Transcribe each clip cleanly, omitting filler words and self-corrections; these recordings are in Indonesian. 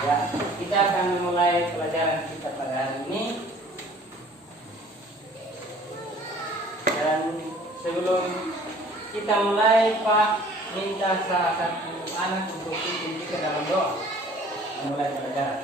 Ya, kita akan memulai pelajaran kita pada hari ini. Dan sebelum kita mulai, Pak minta salah satu anak untuk pimpin kita dalam doa memulai pelajaran.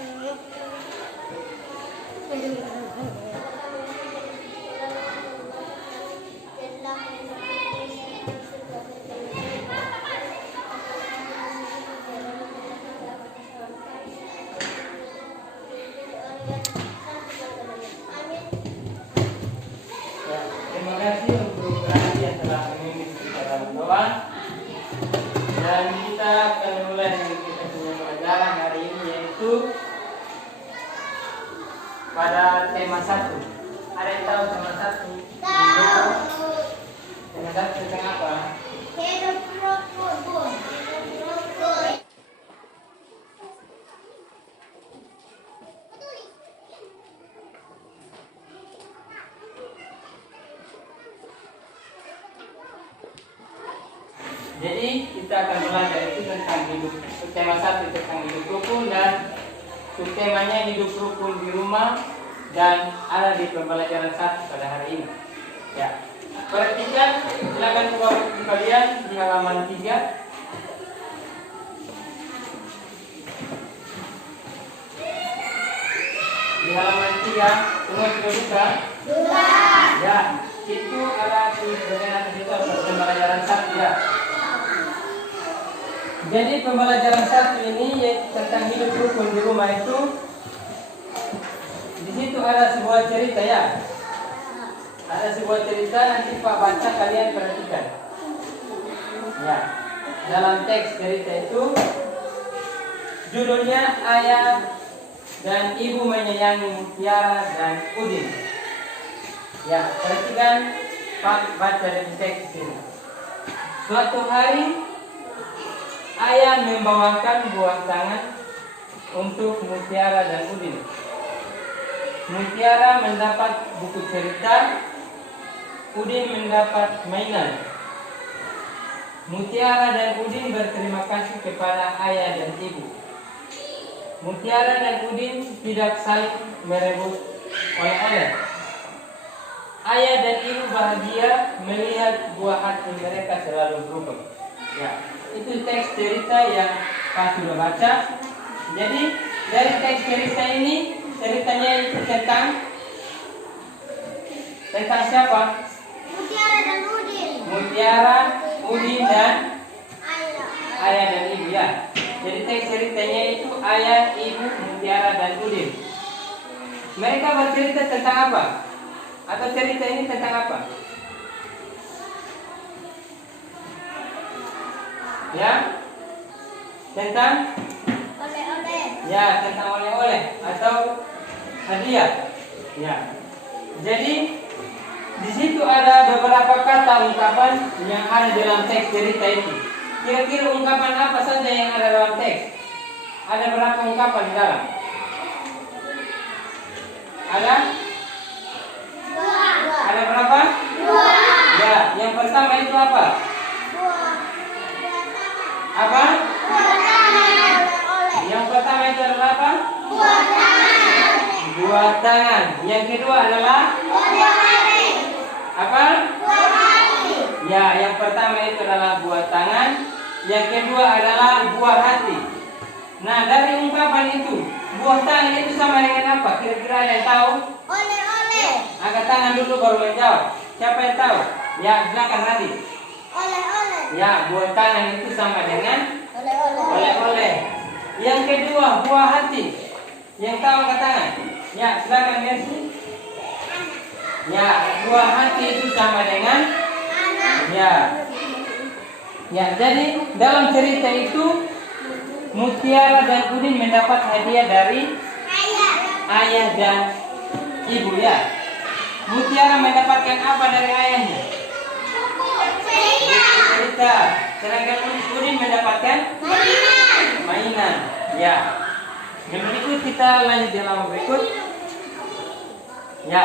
Terima kasih untuk Rahadi yang telah memimpin kita dalam doa. Dan kita akan mulai dengan kita punya pelajaran hari ini, yaitu pada tema 1. Ada yang tahu tema 1? Tahu. Tema 1 tentang apa? Hidup rukun. Jadi kita akan belajar itu tentang hidup. Tema 1 tentang hidup rukun, dan subtemanya hidup rukun di rumah, dan ada di pembelajaran 1 pada hari ini. Ya, perhatikan, silakan buka buku kalian di halaman 3. Di halaman 3, semua sudah buka? Sudah. Ya, itu ada di bagian atas itu pembelajaran 1 ya. Jadi pembelajaran 1 ini yaitu tentang hidup rukun di rumah itu. Di situ ada sebuah cerita ya. Ada sebuah cerita, nanti Pak baca, kalian perhatikan. Ya, dalam teks cerita itu judulnya Ayah dan Ibu Menyayangi Mutiara dan Udin. Ya, perhatikan Pak baca dari teks ini. Suatu hari Ayah membawakan buah tangan untuk Mutiara dan Udin. Mutiara mendapat buku cerita, Udin mendapat mainan. Mutiara dan Udin berterima kasih kepada ayah dan ibu. Mutiara dan Udin tidak saling merebut oleh-oleh. Ayah dan ibu bahagia melihat buah hati mereka selalu berubah. Ya, itu teks cerita yang Pak sudah baca. Jadi dari teks cerita ini, ceritanya itu tentang siapa? Mutiara dan Udin. Mutiara, Udin, dan Ayah. ayah dan ibu ya. Jadi teks ceritanya itu ayah, ibu, Mutiara, dan Udin. Mereka bercerita tentang apa? Atau cerita ini tentang apa? Ya, tentang Oleh-oleh. ya, tentang oleh-oleh atau hadiah. Ya. Jadi di situ ada beberapa kata ungkapan yang ada dalam teks cerita itu. Kira-kira ungkapan apa saja yang ada dalam teks? Ada berapa ungkapan di dalam? Ada? Buah. Ada berapa? Buah. Ya, yang pertama itu apa? Buah. Apa? Buah tangan. Oleh-oleh. Yang pertama itu adalah apa? Buah tangan. Buah tangan. Yang kedua adalah Oleh-oleh. apa? Buah hati. Ya, yang pertama itu adalah buah tangan. Yang kedua adalah buah hati. Nah, dari ungkapan itu, buah tangan itu sama dengan apa? Kira-kira ada yang tahu? Oleh-oleh. Angkat tangan dulu baru menjawab. Siapa yang tahu? Ya, silakan Radit. Oleh-oleh. Ya, buah tangan itu sama dengan Oleh-oleh. oleh-oleh. Yang kedua, buah hati. Yang tahu angkat tangan. Ya, silakan Mercy. Ya, buah hati itu sama dengan Anak. ya. Ya, jadi dalam cerita itu Mutiara dan Udin mendapat hadiah dari Ayah. ayah dan ibu ya. Mutiara mendapatkan apa dari ayahnya? Cerita. Sedangkan Udin mendapatkan mainan. Ya. Yang berikut kita lanjut di halaman berikut. Ya.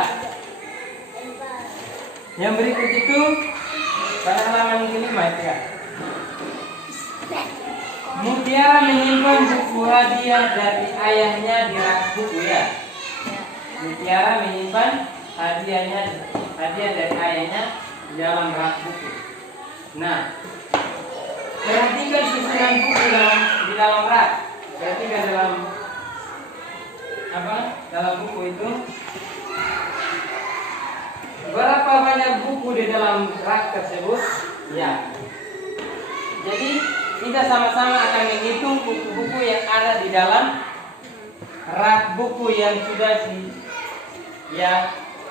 Yang berikut itu pada halaman yang kelima itu ya. Mutiara menyimpan buku hadiah dari ayahnya di rak buku ya. Mutiara menyimpan hadiah dari ayahnya di dalam rak buku. Nah, perhatikan susunan buku di dalam rak. Perhatikan dalam buku itu. Berapa banyak buku di dalam rak tersebut? Ya. Jadi kita sama-sama akan menghitung buku-buku yang ada di dalam rak buku yang sudah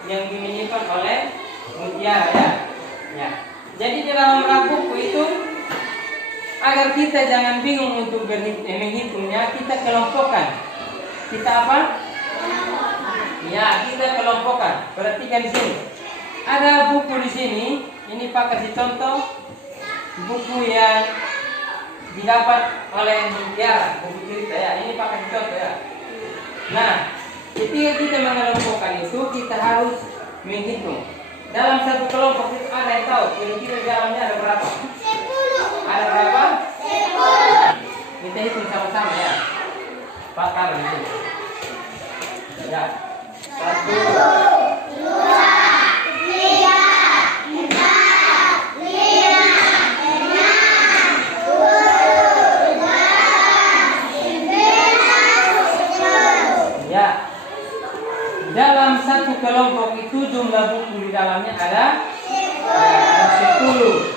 yang dimenyimpan oleh Mutiara ya. Ya. Jadi di dalam rak buku itu, agar kita jangan bingung untuk menghitungnya, kita kelompokkan. Kita apa? Ya, kita kelompokkan. Perhatikan di sini. Ada buku di sini. Ini Pak kasih contoh buku yang didapat oleh Mutiara, buku cerita ya. Ini Pak kasih contoh ya. Nah, ketika kita mengelompokkan itu, kita harus menghitung. Dalam satu kelompok itu ada yang tahu kira-kira di dalamnya ada berapa? 10. Ada berapa? 10. Kita hitung sama-sama ya. Pak Karl ini. Ya. 1, 2, 3, 4, 5, 6, 7, 8, 9, 10. ya. Dalam satu kelompok itu jumlah buku di dalamnya ada 10.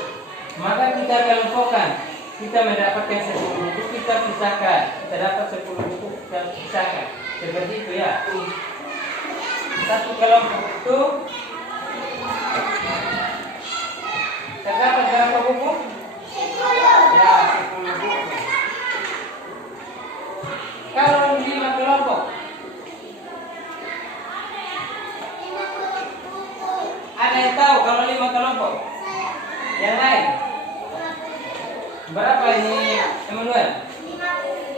Maka kita kelompokkan. Kita mendapatkan 10 buku, kita pisahkan. Kita dapat 10 buku, kita pisahkan. Seperti itu ya. Satu kelompok itu terdapat berapa buku? 10. Ya, 10 buku. Kalau 5 kelompok, ada yang tahu kalau 5 kelompok? Yang lain? Berapa ini, Emmanuel?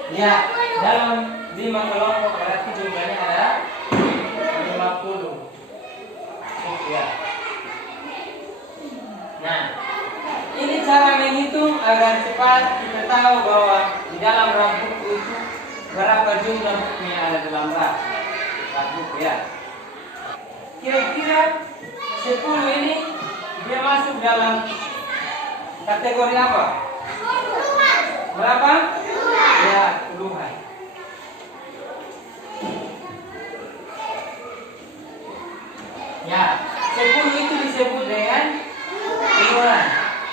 50. Ya, dalam 5 kelompok berarti jumlahnya ada 50. Ya. Nah, ini cara menghitung agar cepat kita tahu bahwa di dalam rak buku itu berapa jumlah buku yang ada dalam rak buku ya. Kira-kira 10 ini dia masuk dalam kategori apa? Berapa? Ya, puluhan. Ya, 10 itu disebut dengan puluhan.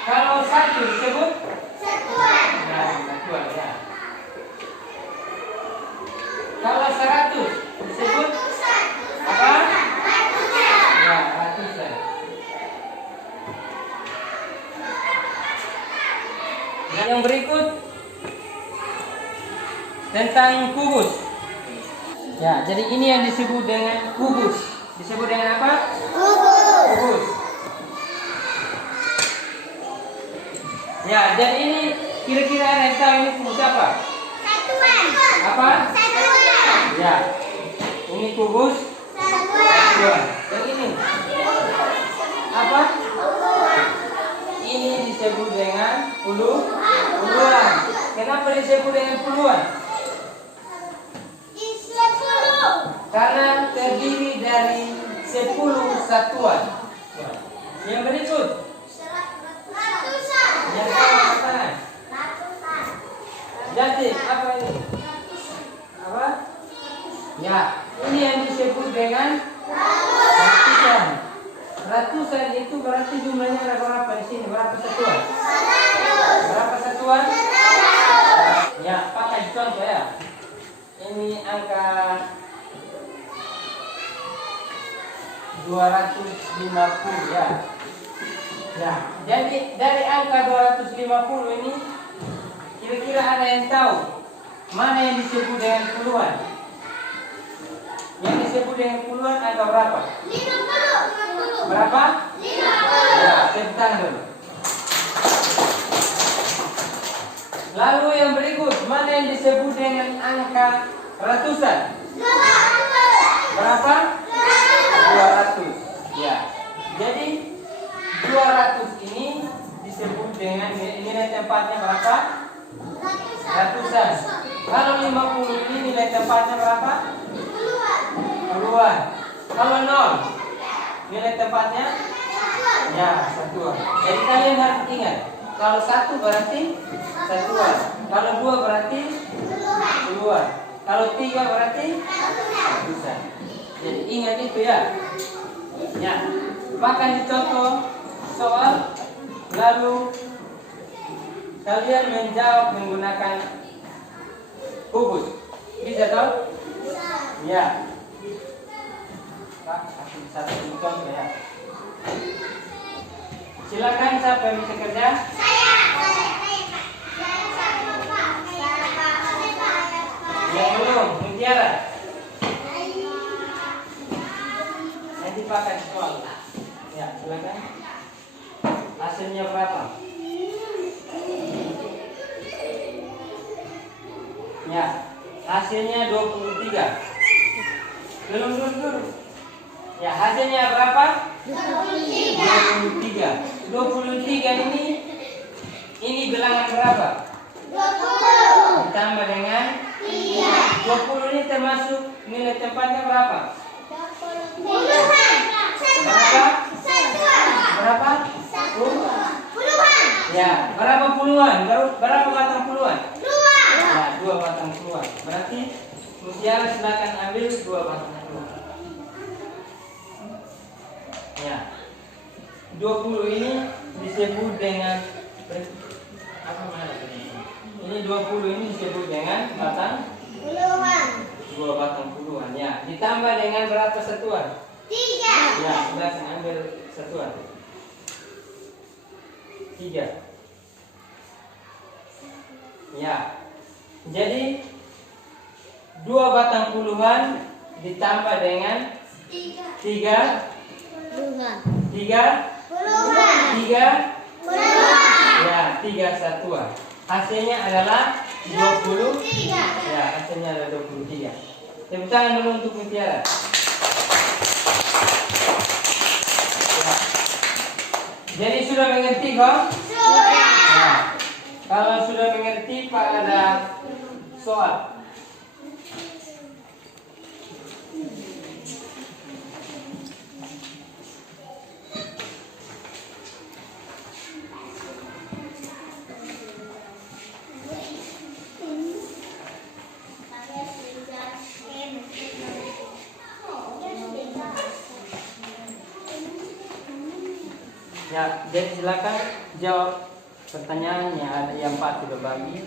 Kalau 1 disebut Satuan. satuan ya. Kalau 100 disebut Ratusan. apa? Ratusan. Ya, ratusan. Nah, yang berikut tentang kubus. Ya, jadi ini yang disebut dengan kubus. Disebut dengan apa? Kubus. Kubus. Ya, dan ini kira-kira ada yang tahu ini kubus apa? Satuan. Apa? Satuan. Ya, ini kubus Satuan. satuan. Dan ini apa? Ini disebut dengan puluhan. Kenapa disebut dengan puluhan? 10. Karena terdiri dari 10 satuan. Yang berikut, Ratusan. yang tahu pasangan. Ratusan. Jadi apa ini? Apa? Ya, ini yang disebut dengan ratusan. Ratusan itu berarti jumlahnya ada berapa di sini? Berapa satuan? Berapa satuan? Ya, pakai contoh ya. Ini angka 250 ya. Ya, jadi dari angka 250 ini kira-kira ada yang tahu mana yang disebut dengan puluhan? Yang disebut dengan puluhan angka berapa? 50. Berapa? 50. Ya, tepuk tangan dulu. Lalu yang berikut, mana yang disebut dengan angka ratusan? 200. Berapa? 200. Ya. Jadi 200 ini disebut dengan nilai tempatnya berapa? Ratusan. Kalau 50 ini nilai tempatnya berapa? Puluhan. Kalau 0 nilai tempatnya ya satuan. Jadi kalian harus ingat, kalau 1 berarti satuan, kalau 2 berarti puluhan, kalau 3 berarti ratusan. Jadi ingat itu ya. Ya, bahkan di contoh soal lalu kalian menjawab menggunakan kubus. Bisa tahu? Ya. Pak, kasih satu contoh ya. Silakan siapa yang bisa kerja? Yang belum, Mutiara. Nanti Pak kasih soal. Ya, silakan. Hasilnya berapa? Ya, hasilnya 23. Belum dulu. Ya, hasilnya berapa? 23. 23 ini bilangan berapa? 20. Ditambah dengan 20 ini termasuk nilai tempatnya berapa? Berapa? Berapa? Puluhan. Ya, berapa puluhan? Berapa batang puluhan? Ya, 2 batang puluhan. Berarti Mutiara silakan ambil 2 batang puluhan. Ya. 20 ini disebut dengan apa namanya? Ini 20 ini disebut dengan batang puluhan. 2 batang puluhan ya. Ditambah dengan berapa satuan? 3. Ya, silakan ambil satuan. 3. Ya. Jadi 2 batang puluhan ditambah dengan 3 ya 3 satuan. Hasilnya adalah 23. Ya, hasilnya adalah 23. Tepuk tangan dulu untuk Mutiara. Ya. Jadi sudah mengerti kok? Nah, kalau sudah mengerti Pak ada soal. Ya, jadi silakan jawab pertanyaannya. Ada yang Pak sudah bagi.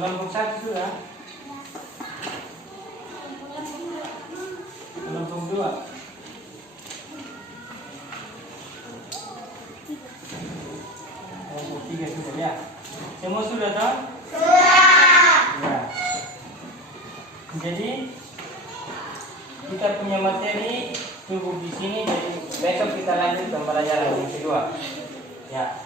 Kelompok 1 sudah. Kelompok 2. Kelompok 3 sudah ya. Semua sudah tahu? Sudah. Ya. Jadi kita punya materi cukup di sini, jadi besok kita lanjut ke pembelajaran yang kedua. Ya.